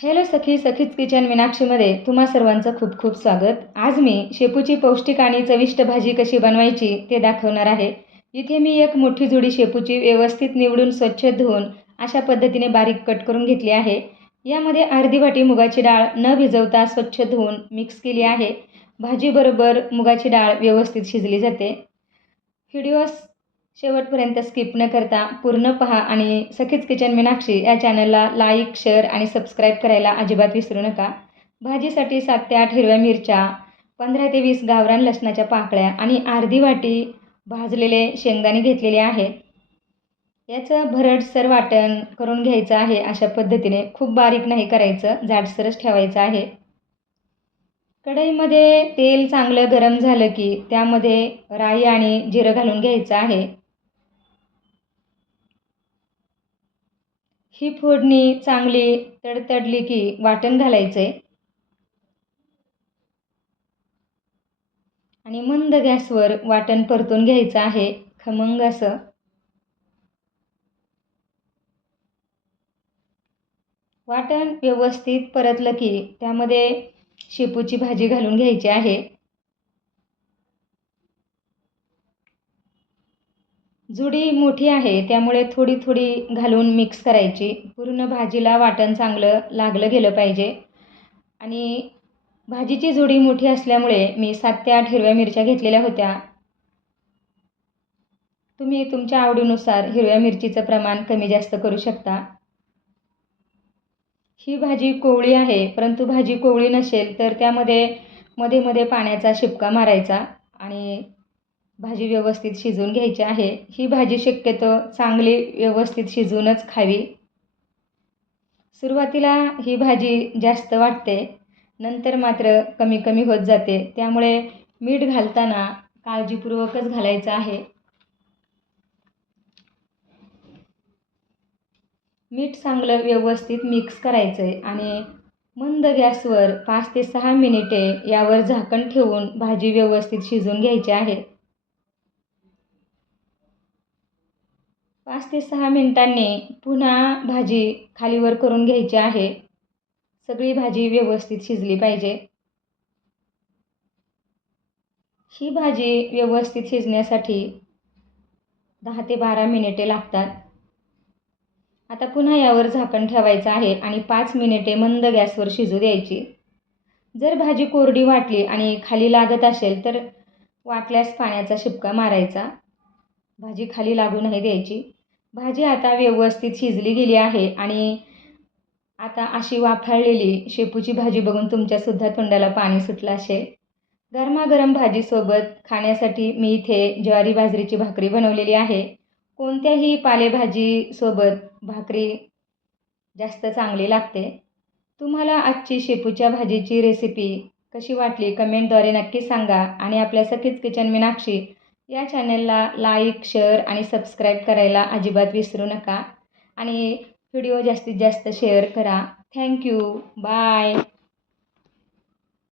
Hello सखी सखीच kitchen मीनाक्षीमध्ये तुम्हा सर्वांचं खूप खूप स्वागत. आज मी शेपूची पौष्टिक आणि चविष्ट भाजी कशी बनवायची ते दाखवणार आहे. इथे मी एक मोठी जुडी शेपूची व्यवस्थित निवडून स्वच्छ धुवून अशा पद्धतीने बारीक कट करून घेतली आहे. यामध्ये अर्धी वाटी मुगाची डाळ न भिजवता स्वच्छ धुवून मिक्स केली आहे. भाजीबरोबर मुगाची डाळ व्यवस्थित शिजली जाते. व्हिडिओ शेवटपर्यंत स्किप न करता पूर्ण पहा आणि सखीच किचन मीनाक्षी या चॅनलला लाईक शेअर आणि सबस्क्राईब करायला अजिबात विसरू नका. भाजीसाठी सात ते आठ हिरव्या मिरच्या पंधरा ते वीस गावरान लसणाच्या पाकळ्या आणि अर्धी वाटी भाजलेले शेंगदाणे घेतलेले आहेत. याचं भरडसर वाटण करून घ्यायचं आहे अशा पद्धतीने. खूप बारीक नाही करायचं जाडसरच ठेवायचं आहे. कढईमध्ये तेल चांगलं गरम झालं की त्यामध्ये राई आणि जिरं घालून घ्यायचं आहे. ही फोडणी चांगली तडतडली की वाटण घालायचं. आहे आणि मंद गॅसवर वाटण परतून घ्यायचं आहे खमंग असं. वाटण व्यवस्थित परतलं की त्यामध्ये शेपूची भाजी घालून घ्यायची आहे. जुडी मोठी आहे त्यामुळे थोडी थोडी घालून मिक्स करायची. पूर्ण भाजीला वाटण चांगलं लागलं गेलं पाहिजे. आणि भाजीची जुडी मोठी असल्यामुळे मी सात ते आठ हिरव्या मिरच्या घेतलेल्या होत्या. तुम्ही तुमच्या आवडीनुसार हिरव्या मिरचीचं प्रमाण कमी जास्त करू शकता. ही भाजी कोवळी आहे परंतु भाजी कोवळी नसेल तर त्यामध्ये मध्ये मध्ये पाण्याचा शिपका मारायचा आणि भाजी व्यवस्थित शिजवून घ्यायची आहे. ही भाजी शक्यतो चांगली व्यवस्थित शिजवूनच खावी. सुरुवातीला ही भाजी जास्त वाटते. नंतर मात्र कमी कमी होत जाते. त्यामुळे मीठ घालताना काळजीपूर्वकच घालायचं आहे. मीठ चांगलं व्यवस्थित मिक्स करायचं आहे आणि मंद गॅसवर पाच ते सहा मिनिटे यावर झाकण ठेवून भाजी व्यवस्थित शिजवून घ्यायची आहे. पाच ते सहा मिनिटांनी पुन्हा भाजी खालीवर करून घ्यायची आहे. सगळी भाजी व्यवस्थित शिजली पाहिजे. ही भाजी व्यवस्थित शिजण्यासाठी दहा ते बारा मिनिटे लागतात. आता पुन्हा यावर झाकण ठेवायचं आहे आणि पाच मिनिटे मंद गॅसवर शिजू द्यायची. जर भाजी कोरडी वाटली आणि खाली लागत असेल तर वाटल्यास पाण्याचा शिपका मारायचा. भाजी खाली लागू नाही द्यायची. भाजी आता व्यवस्थित शिजली गेली आहे आणि आता अशी वाफाळलेली शेपूची भाजी बघून तुमच्यासुद्धा तोंडाला पाणी सुटलं असेल. गरमागरम भाजीसोबत खाण्यासाठी मी इथे ज्वारी बाजरीची भाकरी बनवलेली आहे. कोणत्याही पालेभाजीसोबत भाकरी जास्त चांगली लागते. तुम्हाला आजची शेपूच्या भाजीची रेसिपी कशी वाटली? कमेंटद्वारे नक्की सांगा आणि आपल्या सखीच किचन मीनाक्षी या चॅनलला लाईक शेअर आणि सबस्क्राईब करायला अजिबात विसरू नका. आणि व्हिडिओ जास्तीत जास्त शेअर करा. Thank you bye